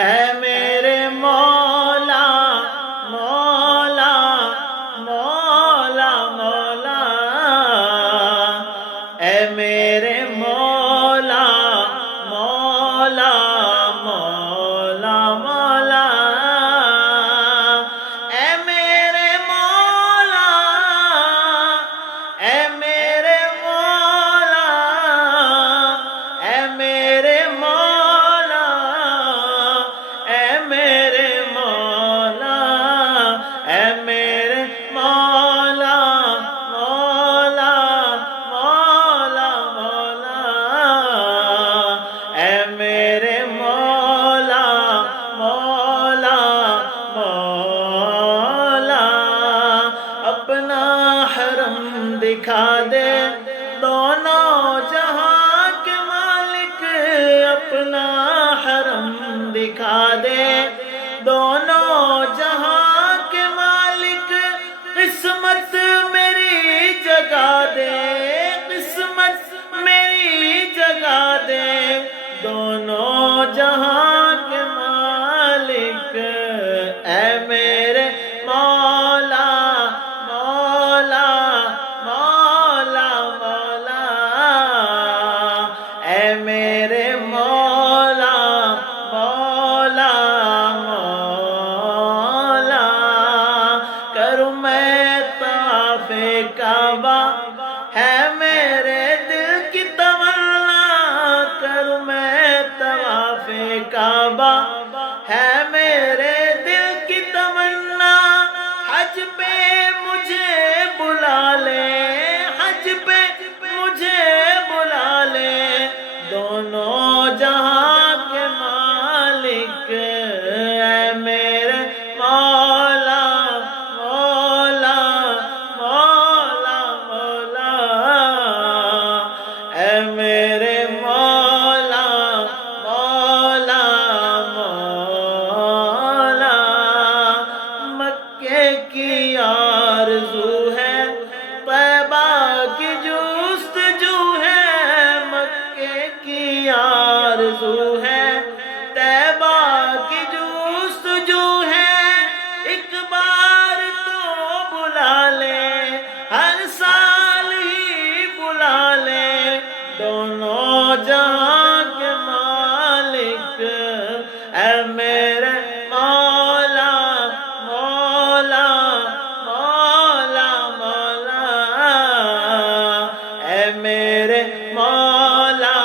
اے میرے مولا مولا مولا مولا، اے میرے مولا مولا مولا مولا، اے میرے مولا، اے میرے مولا، اے میرے مولا، اے میرے مولا، اے میرے مولا مولا مولا مولا، اے میرے مولا مولا مولا، اپنا حرم دکھا دے دونوں جہاں کے مالک، اپنا حرم دکھا دے دونوں جہاں کے مالک، قسمت میری جگا دے، قسمت میری جگا دے دونوں جہاں کے مالک، اے میرے مولا مولا مولا مولا، اے میرے مولا مولا مولا، کروں میں طواف کعبہ ہے میرے دل کی تمنا، کروں میں طواف کعبہ ہے میرے دل کی تمنا، حج پہ مجھے بلا لے، حج پہ مجھے بلا لے دونوں جہاں کے مالک، اے میرے مولا مولا مولا مولا، اے میرے مولا مولا مولا، مکے کی آرزو ہے، طیبہ کی جستجو ہے، مکے کی آرزو ہے، طیبہ کی جستجو ہے، ایک بار تو بلا لے، ہر سال ہی بلا لے دونوں جہاں کے مالک، اے میرے مولا مولا مولا مولا، اے میرے مولا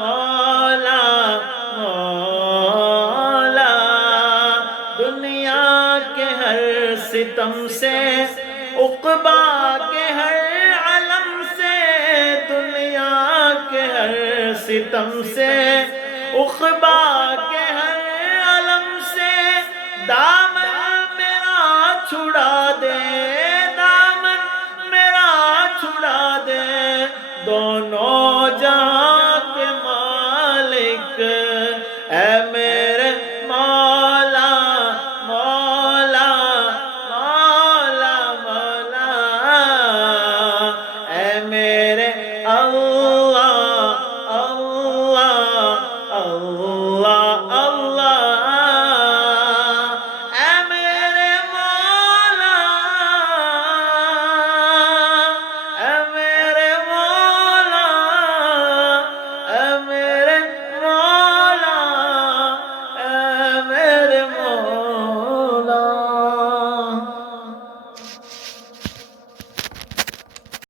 مولا مولا، دنیا کے ہر ستم سے، عقبہ کے ہر علم سے، دنیا کے ہر ستم سے، عقبہ کے